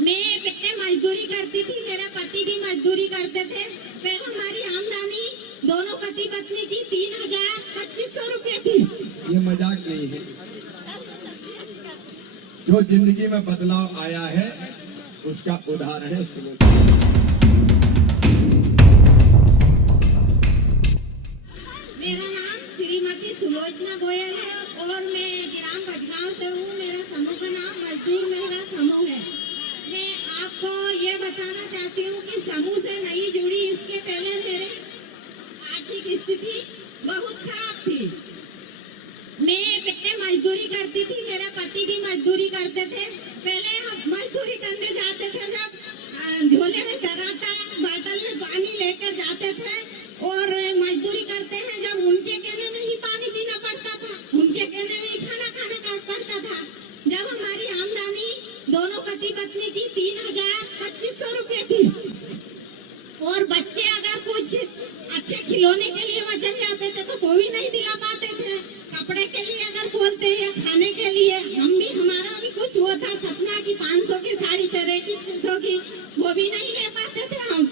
मैं पहले मजदूरी करती थी, मेरा पति भी मजदूरी करते थे। पहले हमारी आमदनी दोनों पति पत्नी की 3,000-2,500 रुपए थी। ये मजाक नहीं है। जो जिंदगी में बदलाव आया है उसका उदाहरण है सुलोचना। मेरा नाम श्रीमती सुलोचना गोयल है और मैं ग्राम बजगांव से हूँ। मेरा समूह का नाम मजदूर महिला समूह है। मैं आपको ये बताना चाहती हूँ कि समूह से नहीं जुड़ी इसके पहले मेरे आर्थिक स्थिति बहुत खराब थी। मैं पहले मजदूरी करती थी, मेरा पति भी मजदूरी करते थे। पहले हम मजदूरी करने जाते थे, जब झोले में दराता बोतल में पानी लेकर जाते थे और मजदूरी करते हैं, जब उनके कहने में ही पानी पीना पड़ता था, उनके कहने में ही खाना खाना पड़ता था। जब हमारी आमदनी दोनों पति पत्नी की 3,000-2,500 रुपए थी और बच्चे अगर कुछ अच्छे खिलौने के लिए वजन जाते थे तो वो भी नहीं दिला पाते थे। कपड़े के लिए अगर बोलते या खाने के लिए हमारा भी कुछ वो था सपना की 500 की साड़ी 350 की, वो भी नहीं ले पाते थे हम।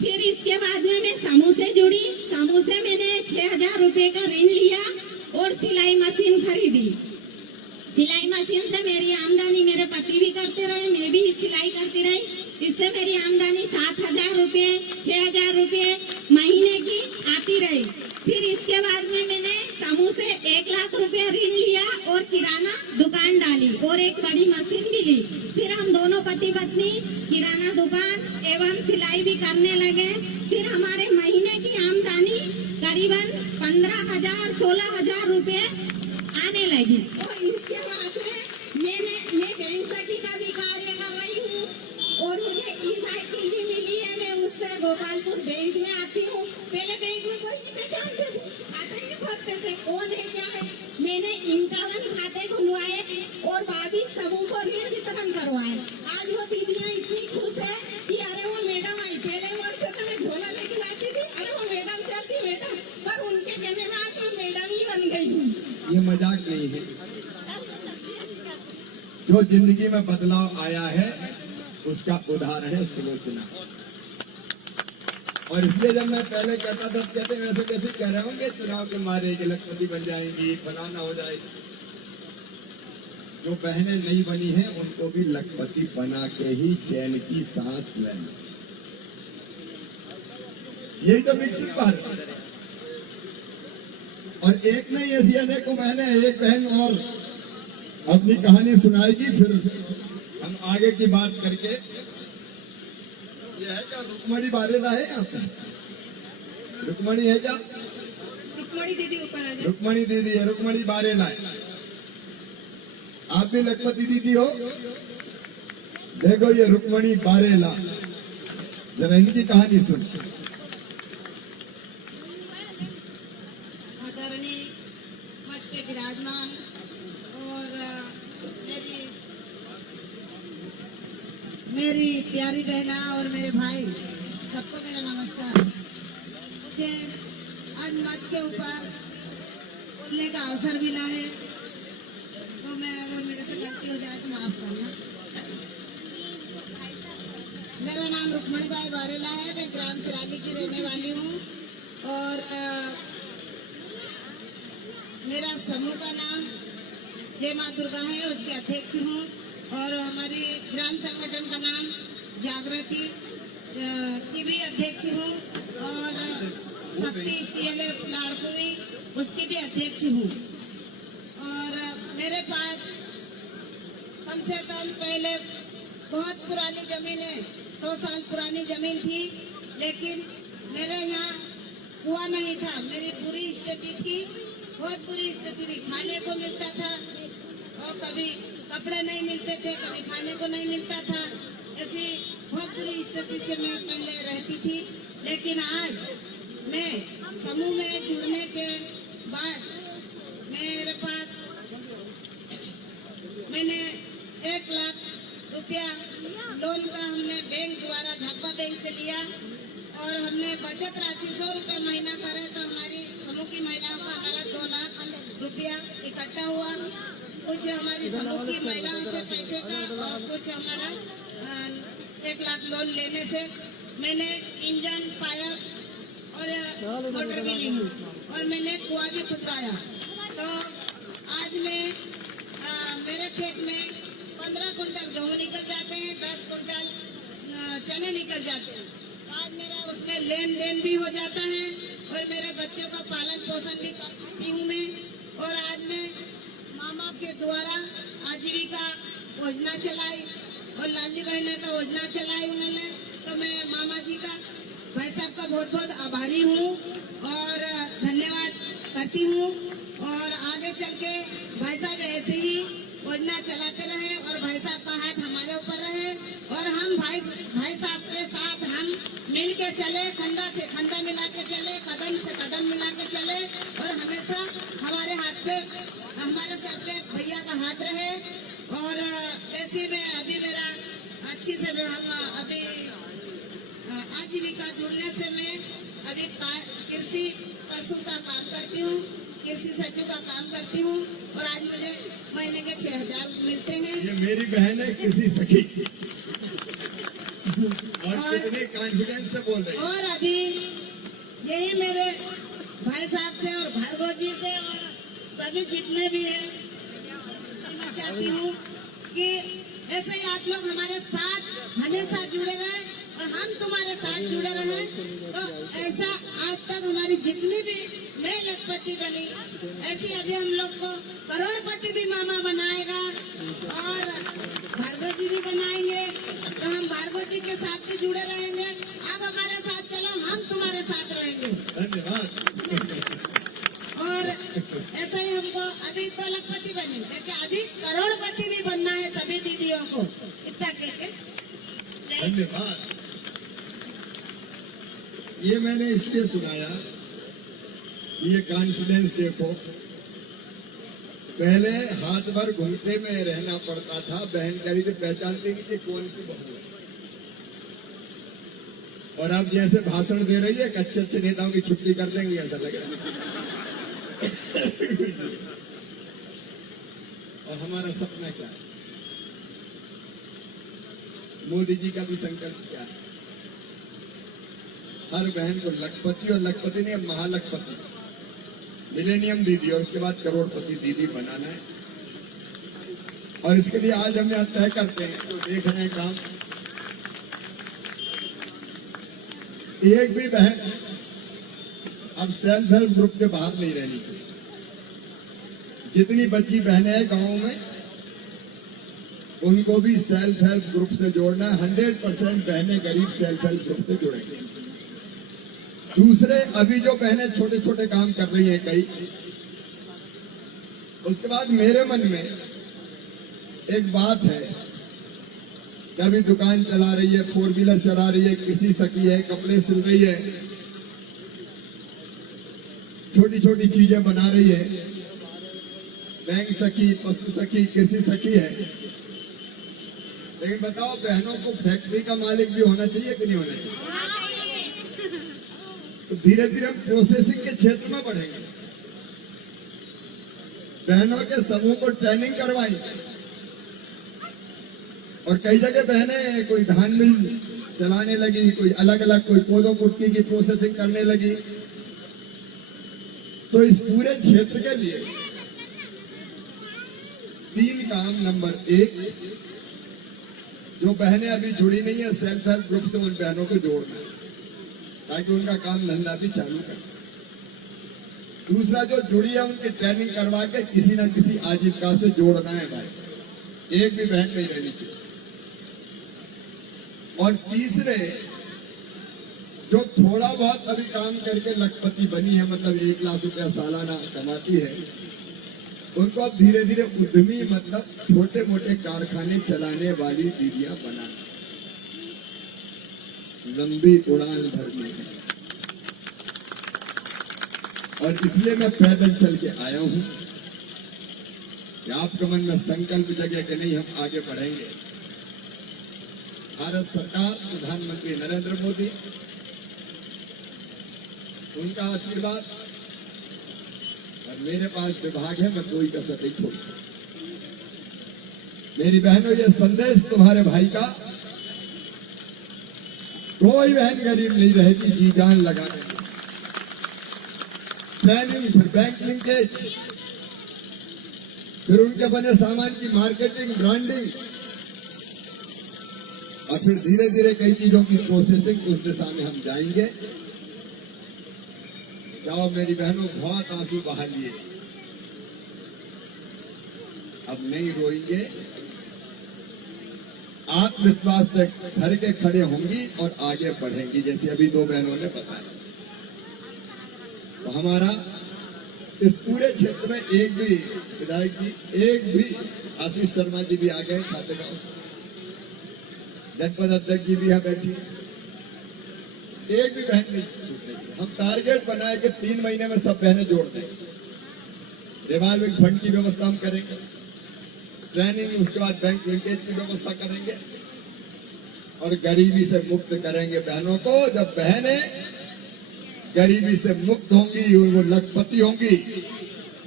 फिर इसके बाद में मैं समूह से जुड़ी। समूह से मैंने 6,000 रुपए का ऋण लिया और सिलाई मशीन खरीदी। सिलाई मशीन से मेरी आमदनी, मेरे पति भी करते रहे, मैं भी सिलाई करती रही। इससे मेरी आमदनी 7,000 रुपए 6,000 रुपए महीने की आती रही। फिर इसके बाद में मैंने समूह से 1,00,000 रुपया ऋण लिया और किराना दुकान डाली और एक बड़ी मशीन भी ली। फिर हम दोनों पति पत्नी किराना दुकान एवं सिलाई भी करने लगे। फिर हमारे महीने की आमदनी करीबन 15,000-16,000 रुपए आने लगी। और इसके बाद में मैं बैंक सखी का भी कार्य कर रही हूँ और मुझे ई-साइकिल भी मिली है। मैं उससे गोपालपुर बैंक में आती हूँ। पहले बैंक में कोई नहीं जानते थे, खाता ही खोलते थे, कौन है क्या है। मैंने 51 खाते खुलवाए और 22 समूह को ऋण वितरण करवाए। आज वो दीदियाँ इतनी खुश है कि अरे वो मैडम आई। पहले वो छोटे में झोला लेके जाती थी, अरे वो मैडम चलती मैडम, पर उनके कहने में आज मैं मैडम ही बन गई हूँ। ये मजाक नहीं है। जो जिंदगी में बदलाव आया है उसका उदाहरण है सुलोचना। और इसलिए जब मैं पहले कहता था, कहते वैसे कैसे कह रहे होंगे चुनाव के मारे कि लखपति बन जाएंगी, फलाना हो जाएगी। जो बहनें नहीं बनी हैं उनको भी लखपति बना के ही चैन की सांस लेना। यही तो विकसित भारत है। और एक नहीं ऐसी अनेकों बहनें, एक बहन और अपनी कहानी सुनाएगी, फिर हम आगे की बात करके। ये है क्या रुक्मणी बारेला है यहाँ पे? रुक्मणी है क्या? रुक्मणी दीदी ऊपर आ जाए। रुक्मणी दीदी है, रुक्मणी बारेला है। आप भी लखपति दीदी हो? देखो ये रुक्मणी बारेला, जरा इनकी कहानी सुन। आदरणीय मंच पे विराजमान और मेरी प्यारी बहना और मेरे भाई, सबको मेरा नमस्कार। मुझे आज मंच के ऊपर बोलने का अवसर मिला है, तो मैं अगर मेरे से गलती हो जाए तो माफ करना। मेरा नाम रुक्मणी बाई बारेला है, मैं ग्राम सिराली की रहने वाली हूँ और मेरा समूह का नाम जय माँ दुर्गा है, उसके अध्यक्ष हूँ। और हमारी ग्राम संगठन का नाम जागृति की भी अध्यक्ष हूँ और शक्ति CLF लाड़कुवी उसकी भी अध्यक्ष हूँ। और मेरे पास कम से कम पहले बहुत पुरानी जमीनें, 100 साल पुरानी जमीन थी, लेकिन मेरे यहाँ कुआं नहीं था। मेरी बुरी स्थिति थी, बहुत बुरी स्थिति थी। खाने को मिलता था और कभी कपड़े नहीं मिलते थे, कभी खाने को नहीं मिलता था। ऐसी बहुत बुरी स्थिति से मैं पहले रहती थी। लेकिन आज मैं समूह में जुड़ने के बाद मेरे पास मैंने 1,00,000 रुपया लोन का हमने बैंक द्वारा झापा बैंक से लिया और हमने बचत राशि 100 रुपये महीना करे तो हमारी समूह की महिलाओं का हमारा 2,00,000 रुपया इकट्ठा हुआ। कुछ हमारी समूह की महिलाओं से पैसे का और कुछ हमारा 1 लाख लोन लेने से मैंने इंजन पाइप और मोटर भी ली हूँ और मैंने कुआं भी खुदवाया। तो आज मैं मेरे खेत में 15 कुंटल गेहूँ निकल जाते हैं, 10 कुंटल चने निकल जाते हैं। आज मेरा उसमें लेन देन भी हो जाता है और मेरे बच्चों का पालन पोषण भी करती हूँ मैं। और आज मैं मामा के द्वारा आजीविका योजना चलाई और लाडली बहन का योजना चलाई उन्होंने। तो मैं मामा जी का, भाई साहब का बहुत बहुत आभारी हूँ और धन्यवाद करती हूँ। और आगे चल के भाई साहब ऐसे ही योजना चलाते रहे और भाई साहब का हाथ हमारे ऊपर रहे और हम भाई साहब के साथ हम मिल के चले, कंधा से कंधा मिला के चले, कदम से कदम मिला के चले और हमेशा हमारे हाथ पे, हमारे सर पे भैया का हाथ रहे। और ऐसे में अभी मेरा अच्छी से हम अभी आजीविका जुड़ने से मैं अभी कृषि पशु का काम करती हूँ, कृषि सचिव का काम करती हूँ और आज मुझे महीने के 6,000 मिलते हैं। ये मेरी बहन है किसी सखी और कितने कॉन्फिडेंस से बोल रही है। और अभी यही मेरे भाई साहब से और भार्गव जी से और सभी जितने भी हैं, मैं चाहती हूँ कि ऐसे ही आप लोग हमारे साथ हमेशा जुड़े रहे और हम तुम्हारे साथ जुड़े रहे। तो ऐसा आज तक हमारी जितनी भी, मैं लखपति बनी, ऐसी अभी हम लोग को करोड़पति भी मामा बनाएगा और भार्गव जी भी बनाएंगे। तो हम भार्गव जी के साथ भी जुड़े रहेंगे। आप हमारे साथ चलो, हम तुम्हारे साथ रहेंगे। धन्यवाद। और ऐसा ही हमको अभी तो लखपति बने, लेकिन अभी करोड़पति भी बनना है सभी दीदियों को, इतना कहते। धन्यवाद। ये मैंने इसलिए सुनाया, ये कॉन्फिडेंस देखो। पहले हाथ भर घूमते में रहना पड़ता था, बहन करी तो पहचानती नहीं थी कौन सी बहू है। और अब जैसे भाषण दे रही है कि अच्छे अच्छे नेताओं की छुट्टी कर देंगे, ऐसा लग रहा है। और हमारा सपना क्या है, मोदी जी का भी संकल्प क्या है, हर बहन को लखपति, और लखपति नहीं महालखपति, मिलेनियम दीदी और उसके बाद करोड़पति दीदी बनाना है। और इसके लिए आज हम यहाँ तय करते हैं, तो देख रहे हैं काम। एक भी बहन अब सेल्फ हेल्प ग्रुप के बाहर नहीं रहनी चाहिए। जितनी बच्ची बहनें हैं गांव में, उनको भी सेल्फ हेल्प ग्रुप से जोड़ना है। 100% बहनें गरीब सेल्फ हेल्प ग्रुप से जुड़ेंगे। दूसरे, अभी जो बहनें छोटे छोटे काम कर रही हैं कई, उसके बाद मेरे मन में एक बात है, कभी दुकान चला रही है, 4 व्हीलर चला रही है, किसी सखी है, कपड़े सिल रही है, छोटी छोटी चीजें बना रही है, बैंक सखी, पशु सखी, कृषि सखी है। लेकिन बताओ, बहनों को फैक्ट्री का मालिक भी होना चाहिए कि नहीं होना चाहिए? तो धीरे धीरे हम प्रोसेसिंग के क्षेत्र में बढ़ेंगे। बहनों के समूह को ट्रेनिंग करवाएंगे और कई जगह बहनें कोई धान मिल चलाने लगी, कोई अलग अलग, कोई कोदो कुटकी की प्रोसेसिंग करने लगी। तो इस पूरे क्षेत्र के लिए 3 काम। नंबर 1, जो बहनें अभी जुड़ी नहीं है सेल्फ हेल्प ग्रुप से, उन बहनों को जोड़ना है ताकि उनका काम धंधा भी चालू करें। दूसरा, जो जुड़ी है उनकी ट्रेनिंग करवा के किसी न किसी आजीविका से जोड़ना है भाई, एक भी बहन नहीं रहनी चाहिए। और तीसरे, जो थोड़ा बहुत अभी काम करके लखपति बनी है, मतलब 1 लाख रुपया सालाना कमाती है, उनको अब धीरे धीरे उद्यमी, मतलब छोटे मोटे कारखाने चलाने वाली दीदियां बनाना, लंबी उड़ान भरनी है। और इसलिए मैं पैदल चल के आया हूं कि आपके मन में संकल्प जगे कि नहीं, हम आगे बढ़ेंगे। भारत सरकार, प्रधानमंत्री नरेंद्र मोदी, उनका आशीर्वाद और मेरे पास विभाग है, मैं कोई कसर नहीं छोड़ता। मेरी बहनों, ये संदेश तुम्हारे भाई का, कोई बहन गरीब नहीं रहेगी, जी जान लगाने में। ट्रेनिंग, फिर बैंक लिंकेज, फिर उनके बने सामान की मार्केटिंग, ब्रांडिंग, और फिर धीरे धीरे कई चीजों की प्रोसेसिंग, उस दिशा में हम जाएंगे। जाओ मेरी बहनों, बहुत आंसू बहा लिए, अब नहीं रोएंगे, आत्मविश्वास से घर के खड़े होंगी और आगे बढ़ेंगी, जैसे अभी दो बहनों ने बताया। तो हमारा इस पूरे क्षेत्र में एक भी विधायक जी, एक भी, आशीष शर्मा जी भी आ गए खातेगांव, जनपद अध्यक्ष जी भी यहाँ बैठी, एक भी बहन नहीं छूटने दी। हम टारगेट बनाए कि 3 महीने में सब बहनें जोड़ देंगे। रिवॉल्विंग फंड की व्यवस्था हम करेंगे, ट्रेनिंग, उसके बाद बैंक लिंकेज की व्यवस्था करेंगे और गरीबी से मुक्त करेंगे बहनों को। जब बहनें गरीबी से मुक्त होंगी, वो लखपति होंगी,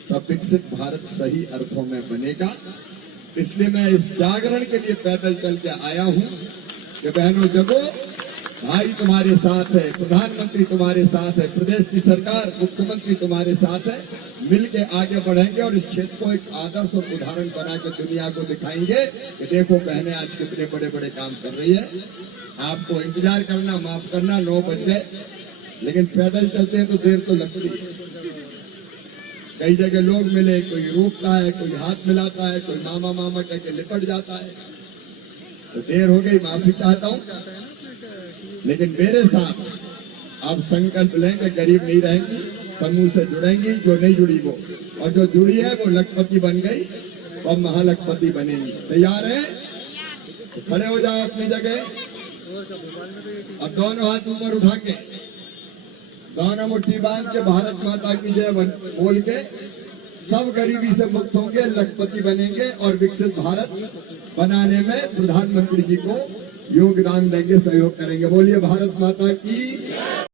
तब विकसित भारत सही अर्थों में बनेगा। इसलिए मैं इस जागरण के लिए पैदल चल के आया हूं कि बहनों जगो, भाई तुम्हारे साथ है, प्रधानमंत्री तुम्हारे साथ है, प्रदेश की सरकार, मुख्यमंत्री तुम्हारे साथ है, मिलके आगे बढ़ेंगे और इस क्षेत्र को एक आदर्श और उदाहरण बना के दुनिया को दिखाएंगे कि देखो बहनें आज कितने बड़े बड़े काम कर रही है। आपको इंतजार करना, माफ करना, 9 बज गए, लेकिन पैदल चलते हैं तो देर तो लगती है। कई जगह लोग मिले, कोई रोकता है, कोई हाथ मिलाता है, कोई मामा मामा कह के लिपट जाता है, तो देर हो गई, माफी चाहता हूं। लेकिन मेरे साथ आप संकल्प लें कि गरीब नहीं रहेंगी, समूह से जुड़ेंगी, जो नहीं जुड़ी वो, और जो जुड़ी है वो लखपति बन गई, तो अब महालखपति बनेंगी। तैयार है? तो खड़े हो जाओ अपनी जगह, अब दोनों हाथ ऊपर उठा के, दोनों मुट्ठी बांध के भारत माता की जय बोल के सब गरीबी से मुक्त होंगे, लखपति बनेंगे और विकसित भारत बनाने में प्रधानमंत्री जी को योगदान देंगे, सहयोग करेंगे। बोलिए भारत माता की।